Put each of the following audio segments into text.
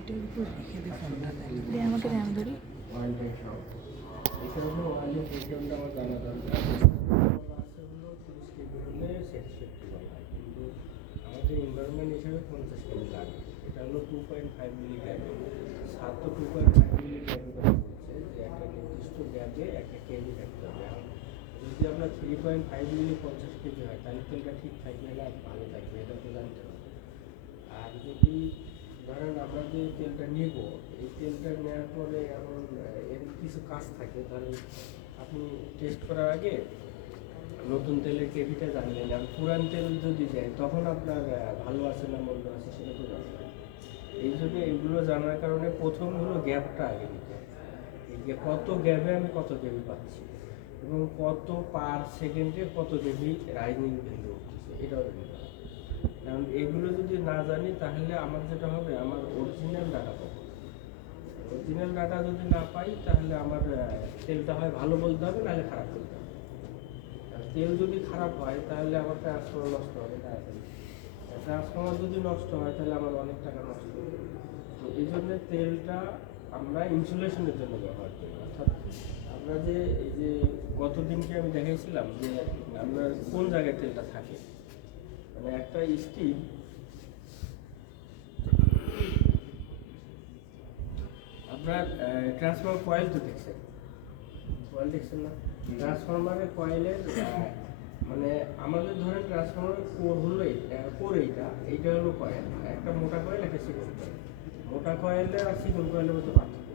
এটার উপর রেখে দে ফোনটা, তাহলে আমাকে র্যাম ধরি। এটা হলো ওয়াইল্ডের প্রোগ্রামটা আমার জানা দরকার। আছে হলো 30 কেবি হলে সেট বলা হয়, কিন্তু আমাদের এনভায়রনমেন্ট হিসাবে 50 কেবি লাগে। এটা হলো 2.5 মিলি গ্যাপে, 7 তো 2.5 মিলি গ্যাপে কথা বলছে যে একটা নির্দিষ্ট গ্যাপে একটা কেবি থাকতে হবে। যদি আপনার 3.5 মিলি 50 কেবি হয় তাহলে তেলটা ঠিক থাকবে না, ভালো থাকবে, এটা তো জানতে হবে। আর যদি ধরেন আমরা যে তেলটা নেব, এই তেলটা নেওয়ার পরে এখন এর কিছু কাজ থাকে। ধরেন আপনি টেস্ট করার আগে নতুন তেলের কেবিটা জানলেন, আর পুরান তেল যদি যায় তখন আপনার ভালো আছে না মন্দ আছে সেটা তো জানবেন। এই জন্য এগুলো জানার কারণে প্রথম হলো গ্যাপটা আগে নিতে হবে। এই কত গ্যাপে আমি কত কেবি পাচ্ছি এবং কত পার সেকেন্ডে কত কেবি রাইজিং ভ্যালু উঠছে, এটাও জানতে হবে। কারণ এগুলো যদি না জানি তাহলে আমার যেটা হবে, আমার অরিজিনাল ডাটা পাবো। অরিজিনাল ডাটা যদি না পাই তাহলে আমার তেলটা হয় ভালো বলতে হবে, নাহলে খারাপ বলতে হবে। আর তেল যদি খারাপ হয় তাহলে আমার ট্রান্সফর্মার নষ্ট হবে, তাড়াতাড়ি ট্রান্সফর্মার যদি নষ্ট হয় তাহলে আমার অনেক টাকা নষ্ট হবে। তো এই জন্য তেলটা আমরা ইনসুলেশনের জন্য ব্যবহার করি। অর্থাৎ আমরা যে এই যে গতদিনকে আমি দেখাইছিলাম যে আমরা কোন জায়গায় তেলটা থাকে, মানে একটা স্টিম আপনার ট্রান্সফর্মার কয়েল তো দেখছেন, কয়েল দেখছেন না? ট্রান্সফর্মারের কয়েলের মানে আমাদের ধরেন ট্রান্সফর্মারের কোর হলো কোর, এইটা হলো কয়েল, একটা মোটা কয়েল একটা চিকন কয়েল। মোটা কয়েলের আর চিকন কয়েলের মধ্যে পার্থক্য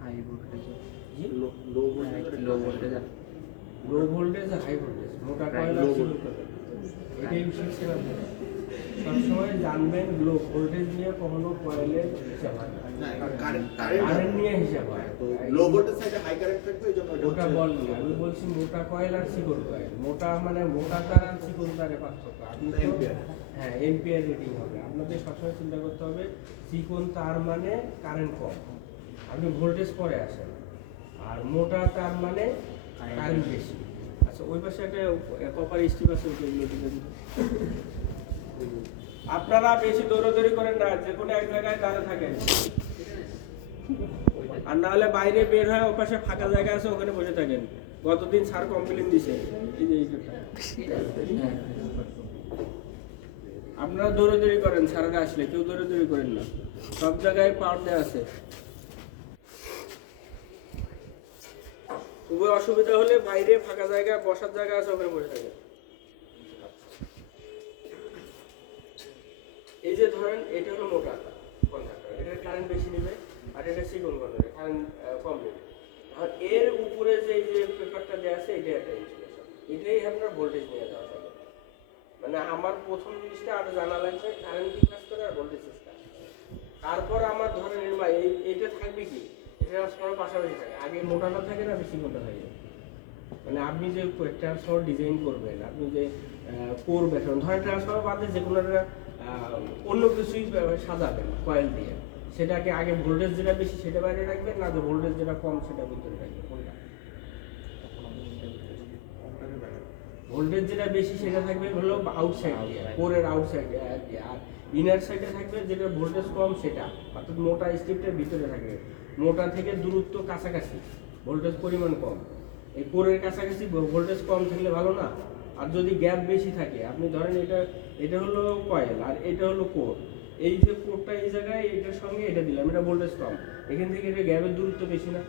হাই ভোল্টেজ, জি, লো ভোল্টেজ আর হাই ভোল্টেজ, মোটা কয়েল আর চিকন কয়েল, এটাই শিখছেন আপনারা। সবসময় জানবেন লো ভোল্টেজ নিয়ে কখনো কয়েলের হিসাব হয় না, কারেন্ট নিয়ে হিসাব হয়। লো ভোল্টেজ সাইডে হাই কারেন্ট থাকবে, এই জন্য ওটা বলনি, আমি বলছি মোটা কয়েল আর চিকন কয়েল। মোটা মানে মোটা তার আর চিকন তারের পার্থক্য। আপনি তো হ্যাঁ এম্পিয়ার রেটিং হবে। আপনাদের সবসময় চিন্তা করতে হবে চিকন তার মানে কারেন্ট কম, আপনি ভোল্টেজ পরে আসেন, আর মোটা তার মানে কারেন্ট বেশি। আচ্ছা ওই পাশে একটা কপার স্ট্রিপ আছে, ওইগুলো দিবেন। আপনারা বেশি দৌড়াদৌড়ি করেন না, যে কোনো এক জায়গায় দাঁড়িয়ে থাকেন, আর না হলে বাইরে বের হয়ে ওপাশে ফাঁকা জায়গা আছে ওখানে বসে থাকেন। গতদিন স্যার কমপ্লেন দিছে এই যে এইটা। আপনারা দৌড়াদৌড়ি করেন, স্যাররা আসলে কেউ দৌড়াদৌড়ি করেন না, সব জায়গায় পাওয়ার দেওয়া আছে। খুবই অসুবিধা হলে বাইরে ফাঁকা জায়গা বসার জায়গা আছে ওখানে বসে থাকেন। এই যে ধরেন এটা হলো মোটা কন্ডাক্টর, এটার কারেন্ট বেশি নেবে, আর এটা চিকন কন্ডাক্টর, কারেন্ট কম নেবে। আর এর উপরে যে এই যে পেপারটা দেওয়া আছে এটা একটা ইনসুলেশন, এটাই আপনার ভোল্টেজ নিয়ে দেওয়া যাবে। মানে আমার প্রথম জিনিসটা আরো জানা লাগবে কারেন্ট কি কাজ করে আর ভোল্টেজ কি কাজ করে। তারপর আমার ধরেন এইটা থাকবে কি, এটা ট্রান্সফর্মার পাশাপাশি থাকে, আগে মোটাটা থাকে না বেশি মোটা থাকে। মানে আপনি যে ট্রান্সফর্মার ডিজাইন করবেন, আপনি যে কোর বেসন ধরেন ট্রান্সফর্মার বাদে যে কোনো একটা অন্য কিছুই সাজাবেন কয়েল দিয়ে, সেটাকে আগে ভোল্টেজ যেটা বেশি সেটা বাইরে রাখবেন, না যে ভোল্টেজ যেটা কম সেটা ভিতরে রাখবেন। কোনটা ভোল্টেজ যেটা বেশি সেটা থাকবে হলো আউটসাইড দিয়ে, কোরের আউটসাইড দিয়ে, আর ইনার সাইডে থাকবে যেটা ভোল্টেজ কম সেটা, অর্থাৎ মোটা স্ট্রিপটার ভিতরে থাকবে, মোটা থেকে দূরত্ব কাছাকাছি, ভোল্টেজ পরিমাণ কম। এই কোরের কাছাকাছি ভোল্টেজ কম থাকলে ভালো না। আর যদি গ্যাপ বেশি থাকে, আপনি ধরেন এটা হলো কয়েল আর এটা হলো কোর, এই যে কোরটা এই জায়গায় এটার সঙ্গে এটা দিলাম, এটা ভোল্টেজ কম, এখান থেকে এটা গ্যাপের দূরত্ব বেশি না,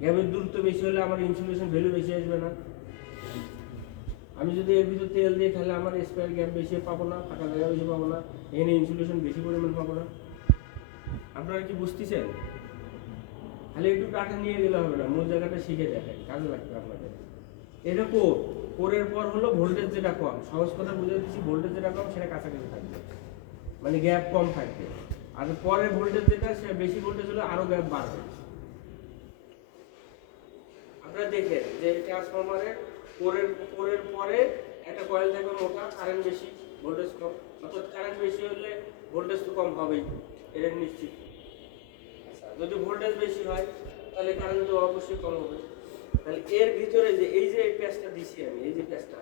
গ্যাপের দূরত্ব বেশি হলে আমার ইনসুলেশন ভ্যালু বেশি আসবে না। আমি যদি এর ভিতর তেল দিই তাহলে আমার স্পেয়ার গ্যাপ বেশি পাবো না, ফাঁকা জায়গা বেশি পাবো না, এখানে ইনসুলেশন বেশি পরিমাণ পাবো না। আপনারা কি বুঝতেছেন? তাহলে একটু টাকা নিয়ে গেলে হবে না, মূল জায়গাটা শিখে দেখেন, কাজে লাগবে আপনাদের। এটা কোরের পর হলো ভোল্টেজ যেটা কম, সহজ কথা বুঝে দিচ্ছি, ভোল্টেজ যেটা কম সেটা কাছাকাছি থাকবে, মানে গ্যাপ কম থাকবে। আর পরের ভোল্টেজ যেটা সে বেশি ভোল্টেজ হলে আরো গ্যাপ বাড়বে। আপনারা দেখেন যে ট্রান্সফরমারের কোরের পরে একটা কয়েল থাকবে মোটা, কারেন্ট বেশি ভোল্টেজ কম, অর্থাৎ কারেন্ট বেশি হলে ভোল্টেজ তো কম হবেই, এটা নিশ্চিত। যদি ভোল্টেজ বেশি হয় তাহলে কারেন্ট তো অবশ্যই কম হবে। তাহলে এর ভিতরে যে এই যে প্যাচটা দিছি আমি, এই যে প্যাচটা,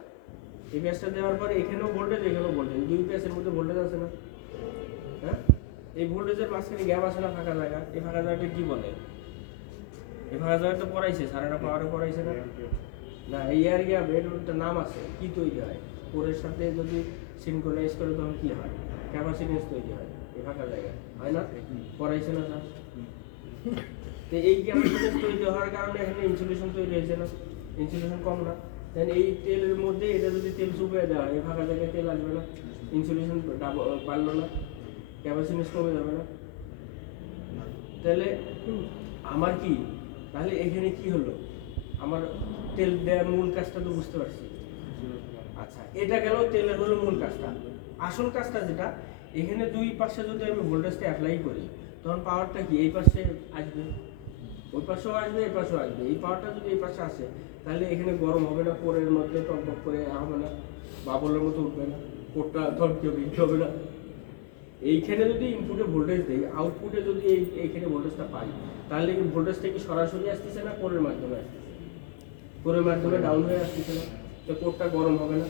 এই প্যাচটা দেওয়ার পরে এখানেও ভোল্টেজ, এখানেও ভোল্টেজ, দুই প্যাচের মধ্যে ভোল্টেজ আছে না? হ্যাঁ, এই ভোল্টেজের মাঝখানে গ্যাপ আছে না, ফাঁকা জায়গা? এই ফাঁকা জায়গাটা কি বলে? এই ফাঁকা জায়গাটা পড়াইছে, সারাটা পাওয়ারে পড়াইছে না? না, এই এয়ার গ্যাপ এর একটা নাম আছে, কি তৈরি হয়? কোরের সাথে যদি সিনক্রোনাইজ করে তখন কি হয়? ক্যাপাসিটেন্স তৈরি হয় এই ফাঁকা জায়গায়, হয় না? পড়াইছে না স্যার? তো এই ক্যাপাসিটেন্স তৈরি হওয়ার কারণে এখানে ইনসুলেশন তৈরি হয়েছে না? ইনসুলেশন কম না? দেন এই তেলের মধ্যে এটা যদি তেল চুপিয়ে দেওয়া হয়, এই ফাঁকা জায়গায় তেল আসবে না? ইনসুলেশন বাড়লো না? ক্যাপাসিটেন্স কমে যাবে না? তাহলে আমার কি, তাহলে এখানে কি হলো? আমার তেল দেওয়ার মূল কাজটা তো বুঝতে পারছি। আচ্ছা, এটা গেল তেলের হলো মূল কাজটা। আসল কাজটা যেটা, এখানে দুই পাশে যদি আমি ভোল্টেজটা অ্যাপ্লাই করি, তখন পাওয়ারটা কি এই পাশে আসবে, ওই পাশেও আসবে, এই পাশেও আসবে। এই পাওয়ারটা যদি এই পাশে আসে, তাহলে এখানে গরম হবে না, কোরের মধ্যে টকবক করে হবে না, বাবলের মতো উঠবে না, কোরটা ধরকে হবে না। এইখানে যদি ইনপুটে ভোল্টেজ দেই, আউটপুটে যদি এইখানে ভোল্টেজটা পাই, তাহলে কি ভোল্টেজটা কি সরাসরি আসতেছে না কোরের মাধ্যমে আসতেছে? কোরের মাধ্যমে ডাউন হয়ে আসতেছে না? তো কোরটা গরম হবে না?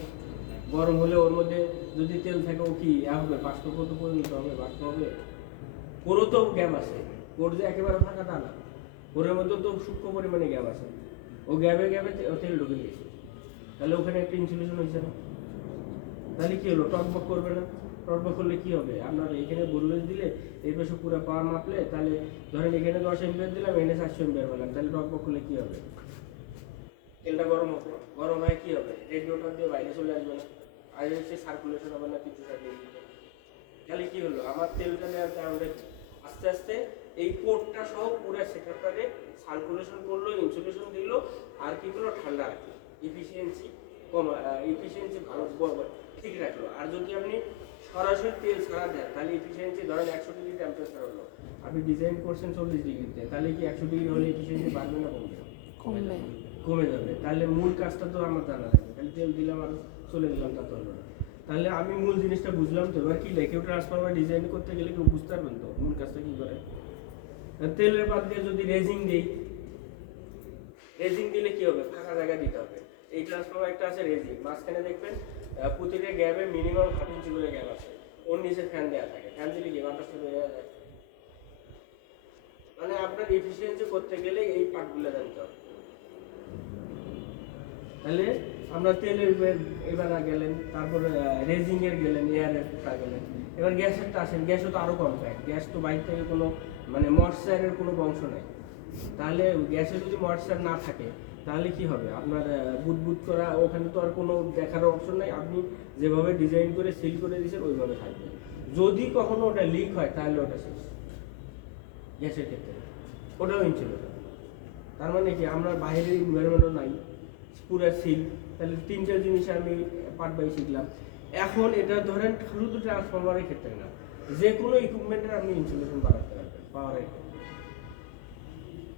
গরম হলে ওর মধ্যে যদি তেল থাকে, ও কি হবে, বাষ্পপত পরিণত হবে, বাষ্প হবে। কোরও তো গ্যাপ আছে, কোর যে একেবারে ফাঁকা তা না, কোরের মধ্যে তো সূক্ষ্ম পরিমাণে গ্যাপ আছে। ও গ্যাপে গ্যাপে তেল ঢুকে গেছে, তাহলে ওখানে একটা ইনসুলেশন হয়েছে না? তাহলে কি হলো? টকবক করবে না? টকবক করলে কি হবে? আপনার এখানে ভোল্টেজ দিলে এই পাশে পুরো পাওয়ার মাপলে, তাহলে ধরেন এখানে 10 এম্পিয়ার দিলাম, এখানে 700 এম্পিয়ার পেলাম, তাহলে টকবক করলে কি হবে? তেলটা গরম হবে, গরম হয় কি হবে? রেডিওটার দিয়ে বাইরে চলে আসবে না? আর হচ্ছে সার্কুলেশন হবে না কিছু সাথে? তাহলে কি হলো? আমার তেলটা দেওয়ার কারণে আস্তে আস্তে এই কোডটা সহ পুরো সেটআপটাকে সার্কুলেশন করলো, ইনসুলেশন দিল, আর কি করলো? ঠান্ডা রাখলো, এফিসিয়েন্সি ভালো ঠিক রাখলো। আর যদি আপনি সরাসরি তেল ছাড়া দেন, তাহলে এফিসিয়েন্সি ধরেন 100 ডিগ্রি টেম্পারেচার হলো, আপনি ডিজাইন করছেন 40 ডিগ্রিতে, তাহলে কি 100 ডিগ্রি হলে এফিসিয়েন্সি বাড়বে না কমবে? কমবে। কমে যাবে। তাহলে মূল কাজটা তো আমার জানা থাকবে, তাহলে তেল দিলাম আর চলে গেলাম, তা তো হলো না। তাহলে আমি মূল জিনিসটা বুঝলাম তো। এবার কি কেউ ট্রান্সফরমার ডিজাইন করতে গেলে কেউ বুঝতে পারবেন তো মূল কাজটা কি করে? তেলের বাদ দিয়ে যদি রেজিং দিই, রেজিং দিলে কি হবে? ফাঁকা জায়গা দিতে হবে। এই ট্রান্সফরমার একটা আছে রেজিং, মাঝখানে দেখবেন প্রতিটা গ্যাপে মিনিমাম 1/2 ইঞ্চি করে গ্যাপ আছে, ওর নিচে ফ্যান দেওয়া থাকে, ফ্যান দিলে কি বাতাসটা বের হয়ে যায়? মানে আপনার এফিসিয়েন্সি করতে গেলে এই পার্টগুলো জানতে হবে। তাহলে আমরা তেলের এবার গেলেন, তারপরে রেজিং এর গেলেন, এয়ারের গেলেন, এবার গ্যাসেরটা আসেন। গ্যাসও তো আরো কমপ্যাক্ট, গ্যাস তো বাইরে থেকে কোনো মানে ময়েশ্চারের কোনো বংশ নেই। তাহলে গ্যাসে যদি ময়েশ্চার না থাকে, তাহলে কি হবে? আপনার বুদবুদ করা, ওখানে তো আর কোনো দেখার অপশন নাই। আপনি যেভাবে ডিজাইন করে সিল করে দিয়েছেন ওইভাবে থাকবে। যদি কখনো ওটা লিক হয়, তাহলে ওটা শেষ গ্যাসের ক্ষেত্রে, ওটাও ইনসুলেটর। তার মানে কি আমরা বাইরের এনভায়রনমেন্টও নাই, পুরো সিল। তাহলে 3টা জিনিস আমি পার্ট বাই শিখলাম। এখন এটা ধরেন শুধু ট্রান্সফরমারের ক্ষেত্রে না, যে কোনো ইকুইপমেন্টের আপনি ইনসুলেশন বাড়াতে পারবেন পাওয়ারের ক্ষেত্রে।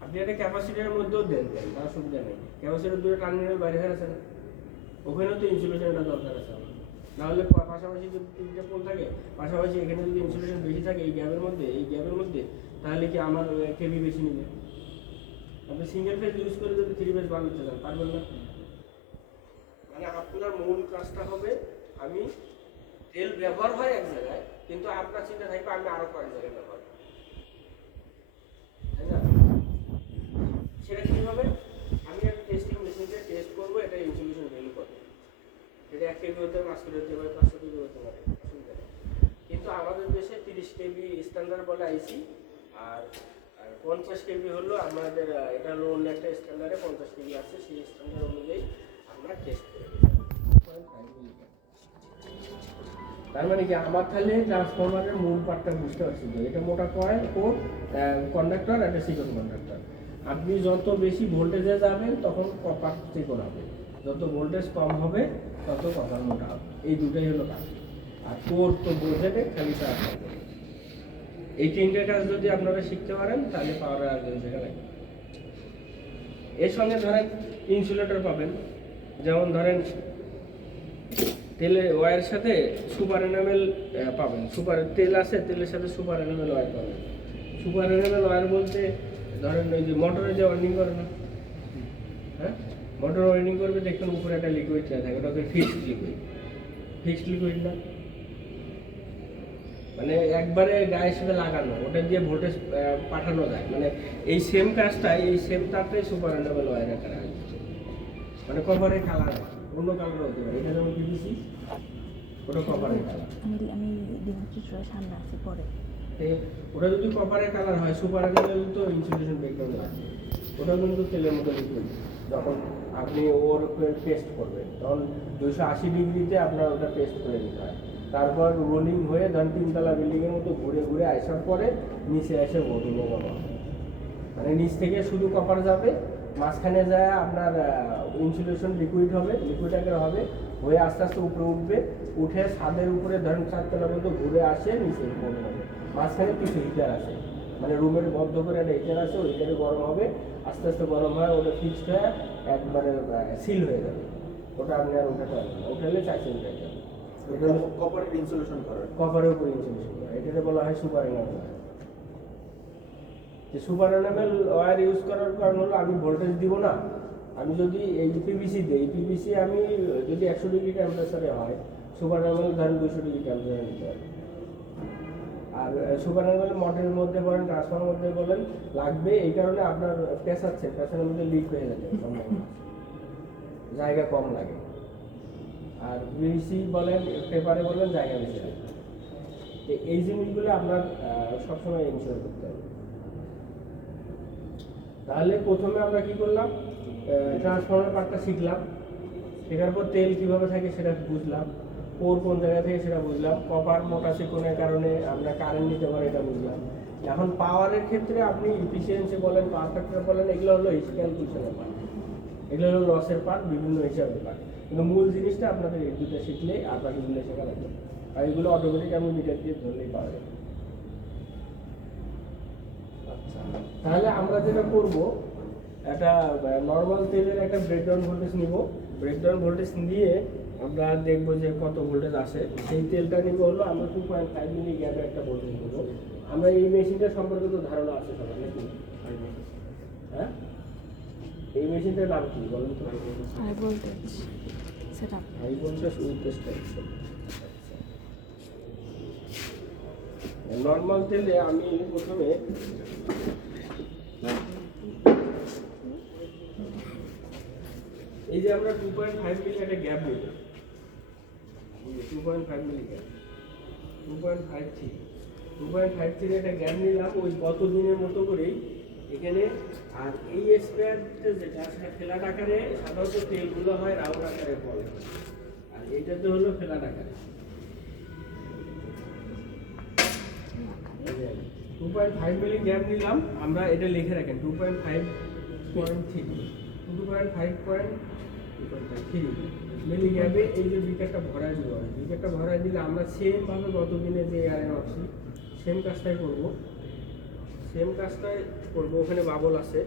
আপনি একটা ক্যাপাসিটির মধ্যেও দেন, তার সুবিধা নেই। ক্যাপাসিটির দূরে টার্মিনাল বাইরে হয়ে আছে না, ওখানেও তো ইনসুলেশনটা দরকার আছে। নাহলে পাশাপাশি যদি 3টে পোল থাকে, পাশাপাশি এখানে যদি ইনসুলেশন বেশি থাকে এই গ্যাপের মধ্যে, তাহলে কি আমার কেবি বেশি নেবে? আপনি সিঙ্গেল ফেজ ইউজ করে যদি 3 ফেজ বানাতে চান, পারবেন না। মানে আপনার মূল কাজটা হবে, আমি তেল ব্যবহার হয় এক জায়গায়, কিন্তু আপনার চিন্তা থাকবে আমি আরো কয়েক জায়গায় ব্যবহার করি, তাই না? সেটা কিভাবে? আমি একটা টেস্টিং মেশিনকে টেস্ট করবো, এটা ইনসুলেশন ভ্যালু কত, এটা 1 কেবি হতে 5 কেবি হতে পারে, 500 কেবি হতে পারে, অসুবিধা নেই। কিন্তু আমাদের দেশে 30 কেবি স্ট্যান্ডার্ড বলে আইসি, আর 50 কেবি হলো আমাদের, এটা হলো অন্য একটা স্ট্যান্ডার্ডে 50 কেবি আছে, সেই স্ট্যান্ডার্ড অনুযায়ী আমরা টেস্ট করি। তার মানে কি আমার তাহলে ট্রান্সফরমারের মূল পার্টটা বুঝতে পারছি তো, এটা মোটা কয়েল, কোর, কন্ডাক্টর, একটা চিকন কন্ডাক্টর। আপনি যত বেশি ভোল্টেজে যাবেন তখন কপার চিকন হবে, যত ভোল্টেজ কম হবে তত কপার মোটা হবে। এই দুটাই হলো কাজ। আর কোর তো বোঝেনে, খালি তার এই 3টে কাজ যদি আপনারা শিখতে পারেন, তাহলে পাওয়ার আর জায়গা লাগে। এর সঙ্গে ধরেন ইনসুলেটর পাবেন, যেমন ধরেন তেলের ওয়্যারের সাথে সুপার এনামেল পাবেন। সুপার তেল আছে, তেলের সাথে সুপার এনামেল ওয়্যার পাবেন। সুপার এনামেল ওয়্যার বলতে ধরেন ওই যে মোটরে যে ওয়ার্নিং করে না, হ্যাঁ, মোটর ওয়েল্ডিং করবে, দেখবেন উপরে একটা লিকুইড থাকে, ওটা হচ্ছে ফিক্সড লিকুইড। ফিক্সড লিকুইড না, মানে একবারে গায়ে হিসেবে লাগানো, ওটা দিয়ে ভোল্টেজ পাঠানো যায়। মানে এই সেম কাজটাই, এই সেম তারটাই সুপার অ্যান্ডাবল ওয়ারে করা হয়েছে। মানে কভারের কালার অন্য কালার হতে পারে, এটা যেমন পিভিসি, ওটা কভারের কালার। আমি ডিমনস্ট্রেশনের সামনে আসি পরে। ওটা যদি কপারের কালার হয়, সুপার অ্যান্ডাবল তো ইনসুলেশন ব্যাকগ্রাউন্ড আছে, ওটা কিন্তু তেলের মতো লিকুইড। যখন আপনি ওর পেস্ট করবেন তখন 280 ডিগ্রিতে আপনার ওটা পেস্ট করে দিতে হয়। তারপর রোলিং হয়ে ধরেন 3 তলা বিল্ডিংয়ের মতো ঘুরে ঘুরে আসার পরে নিচে এসে বোতলে জমা হবে। মানে নিচ থেকে শুধু কপার যাবে, মাঝখানে যায় আপনার ইনসুলেশন লিকুইড হবে, লিকুইড আকারে হবে, হয়ে আস্তে আস্তে উপরে উঠবে, উঠে ছাদের উপরে ধরেন 4 তলার মতো ঘুরে আসে নিচে বোতল হবে। মাঝখানে কিছু হিটার আছে, মানে রুমের বদ্ধ করে একটা হিটার আছে, ওই হিটারে গরম হবে, আস্তে আস্তে গরম হয়, ওটা ফিক্সড হয়ে একবারে সিল হয়ে যাবে। ওটা আপনি আর উঠাতে পারবেন না, উঠালে চাইছেন উঠে যাবে। এটা হলো কপারের ইনসুলেশন করা। কভারের উপর ইনসুলেশন করা, এটাকে বলা হয় সুপার এনামেল। যে সুপার এনামেল ওয়্যার ইউজ করার কারণ হলো আমি ভোল্টেজ দিব না। আমি যদি এই পিভিসি দিই, পিভিসি আমি যদি 100 ডিগ্রি টেম্পারেচারে হয়, সুপার এনামেল ধরেন 200 ডিগ্রি টেম্পারেচারে নিতে হবে। আর সুপার এনামেল মডেলের মধ্যে বলেন, ট্রান্সফর্মার মধ্যে বলেন লাগবে, এই কারণে আপনার পেঁচাচ্ছেন, পেঁচানোর মধ্যে লিক হয়ে যাবে, জায়গা কম লাগে। আর পিভিসি বলেন, পেপারে বলেন, জায়গা বেশি লাগে। এই জিনিসগুলো আপনার সবসময় ইনশিওর করতে হবে। তাহলে প্রথমে আমরা কি করলাম, ট্রান্সফর্মার পার্টটা শিখলাম, শেখার পর তেল কীভাবে থাকে সেটা বুঝলাম, কোর কোন জায়গা থেকে সেটা বুঝলাম, কপার মোটা চিকনের কারণে আমরা কারেন্ট নিতে পারি এটা বুঝলাম। এখন পাওয়ারের ক্ষেত্রে আপনি ইফিসিয়েন্সি বলেন, পাওয়ার ফ্যাক্টর বলেন, এগুলো হলো ক্যালকুলেশনের পার্ট, এগুলো হলো লসের পার্ট, বিভিন্ন হিসাবের পার্ট। কিন্তু মূল জিনিসটা আপনাদের এই দুটো শিখলেই আর বাকিগুলো শেখা লাগবে। আর এগুলো অটোমেটিক আপনি মিটার দিয়ে ধরলেই পাওয়া যাবে। আচ্ছা, তাহলে আমরা যেটা করব, একটা নর্মাল তেলের একটা ব্রেকডাউন ভোল্টেজ নিব, ব্রেকডাউন ভোল্টেজ নিয়ে আমরা দেখবো যে কত ভোল্টেজ আসে। সেই তেলটা নিব হলো আমরা 2.5 মিলি গ্যাপে একটা ভোল্টেজ নেব। আমরা এই মেশিনটা সম্পর্কে তো ধারণা আছে সবার নাকি? হ্যাঁ, এই মেশিনটার নাম কি বলেন তো? High voltage setup. High voltage with step. Normal তেলে আমি প্রথমে এই যে আমরা 2.5 মিলি একটা গ্যাপ নিব, 2.5 মিলি গ্যাপ, 2.53 একটা গ্যাপ নিলাম, ওই গত দিনের মতো করেই এখানে। আর এই স্পেয়ারটা যেটা সেটা ফ্ল্যাট আকারে, সাধারণত তেলগুলো হয় রাউন্ড আকারে বলে, আর এইটাতে হলো ফ্ল্যাট আকারে। 2.5 মিলি গ্যাপ নিলাম আমরা, এটা লিখে রাখেন 2.5.3 মিলি গ্যাপে এই যে বিকারটা ভরাই দিব। বিকারটা ভরাই দিলে আমরা সেম ভাবে গত দিনে যে এয়ারে আসছি সেম কাজটাই করব, ওখানে বাবল আছে।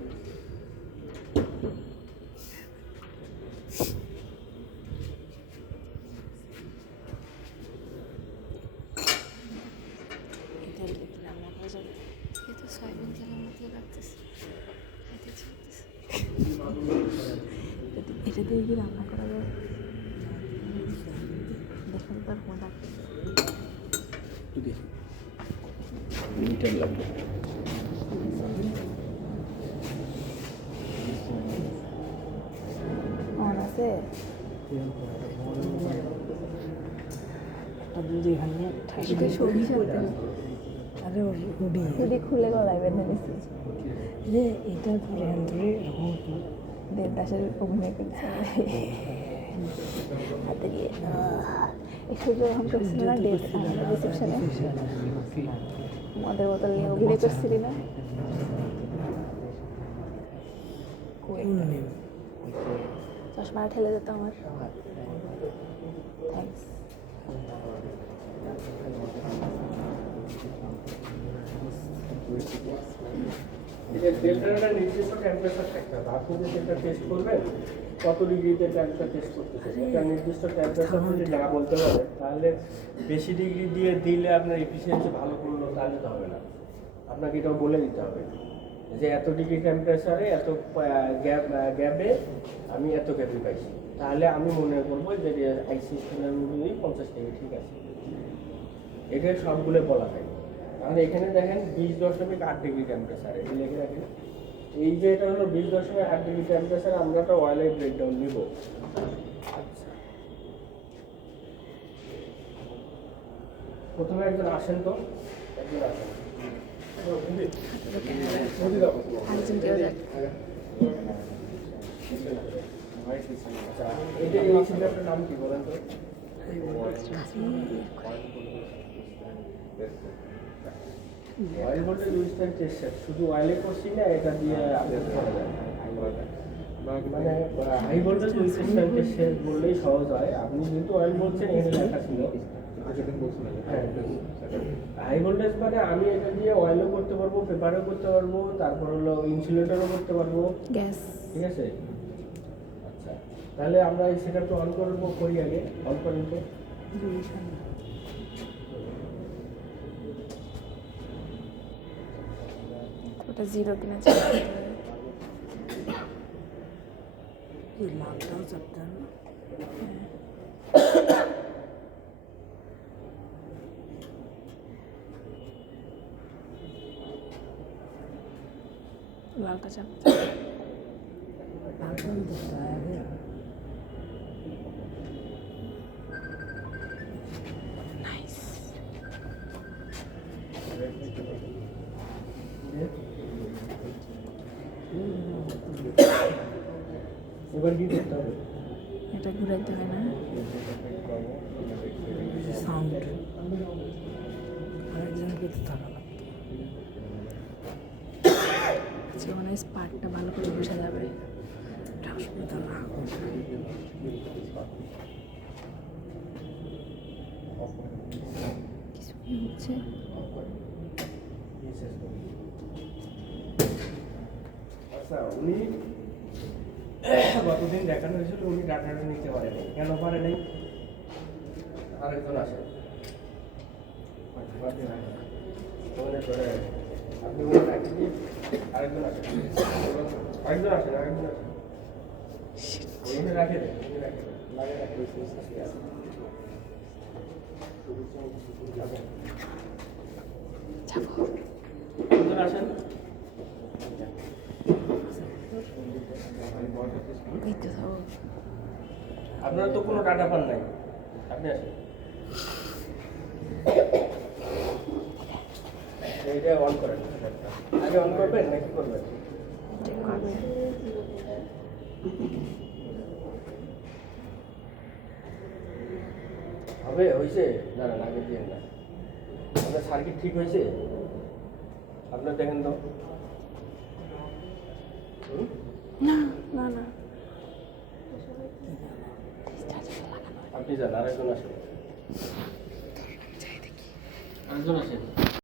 এটা দিয়ে কি রান্না করা যায়? দেখেন তার মজা মিটার লাগবে। অন আছে। এটা সরিষা তেল। আরে হুডি হুডি খুলে গলায় বেঁধে দিচ্ছি যে এটা ধরে ধরে এরকম দেবদাসের অভিনয় করছে হাতে গিয়ে এই সূর্য গ্রহণ করছিল না রিসেপশনে, মদের বোতল নিয়ে অভিনয় করছিলি না? চশমাটা ঠেলে যেত আমার। থ্যাংকস। তেলটার একটা নির্দিষ্ট টেম্পারেচার থাকতে হবে। আপনি যে তেলটা টেস্ট করবেন কত ডিগ্রিতে তেলটা টেস্ট করতেছেন, একটা নির্দিষ্ট টেম্পারেচার যদি না বলতে পারেন তাহলে বেশি ডিগ্রি দিয়ে দিলে আপনার এফিসিয়েন্সি ভালো করলো তাহলে তো হবে না, আপনাকে এটাও বলে দিতে হবে। যে এত ডিগ্রি টেম্পারেচারে এত গ্যাপে আমি এত ক্যাপি পাইছি, তাহলে আমি মনে করবো যে আইসি স্ক্যানের অনুযায়ী 50 ডিগ্রি ঠিক আছে। এটা সবগুলো বলা হয়। তাহলে এখানে দেখেন 20.8 ডিগ্রি টেম্পারেচার, এটা লিখে রাখেন। এই যে এটা হলো 20.8 ডিগ্রি টেম্পারেচার, আমরা একটা অয়েলের ব্রেকডাউন নিব। আচ্ছা, প্রথমে একজন আসেন তো, একজন আসেন। আরেকজন কেউ যাক। আচ্ছা, এটা এই সিলিন্ডারটার নাম কি বলেন তো? Oil voltage resistance test set শুধু অয়েলে করছি না, এটা দিয়ে আপডেট করা যায়। মানে high voltage resistance test set বললেই সহজ হয়। আপনি যেহেতু অয়েল বলছেন, এখানে লেখা ছিল হাই ভোল্টেজ, মানে আমি এটা দিয়ে অয়েলও করতে পারবো, পেপারও করতে পারবো, তারপর হলো ইনসুলেটরও করতে পারবো, গ্যাস। ঠিক আছে। আচ্ছা, তাহলে আমরা এই সেটআপটা অন করবো, করি আগে অন করেন তো। ওটা জিরো কিনা চেক করতে হবে। এই লালটাও চাপতে হবে না? লালটা চাপতে লালটাও দেখতে হবে। নাইস। এবার কি করতে হবে? এটা ঘুরাইতে হয় না? সাউন্ড আরেকজনকে তো থাকা লাগতো। আচ্ছা, মানে স্পার্কটা ভালো করে বোঝা যাবে। এটা অসুবিধা না কিছু কি হচ্ছে? আচ্ছা, উনি গতদিন দেখানো হয়েছিল, উনি ডাটাটা নিতে পারেনি। কেন পারে নাই? আরেকজন আসে, আপনি বলেন আরেকজন আসে, আরেকজন আসেন, আরেকজন আসেন, ওইখানে রাখে দেন, ওইখানে রাখে দেন, লাগে রাখে দেন। যাবো। একজন আসেন। এই তো যাবো। আপনারা তো কোনো ডাটা পান নাই, আপনি আসেন। এইটা অন করেন, আগে অন করবেন নাকি করবেন? চেক করবে। হবে, হয়েছে? দাঁড়ান, আগে দিয়ে না। আপনার সার্কিট ঠিক হয়েছে? আপনার দেখেন তো। না না না, আপনি যান, আরেকজন আসেন, আরেকজন আসেন।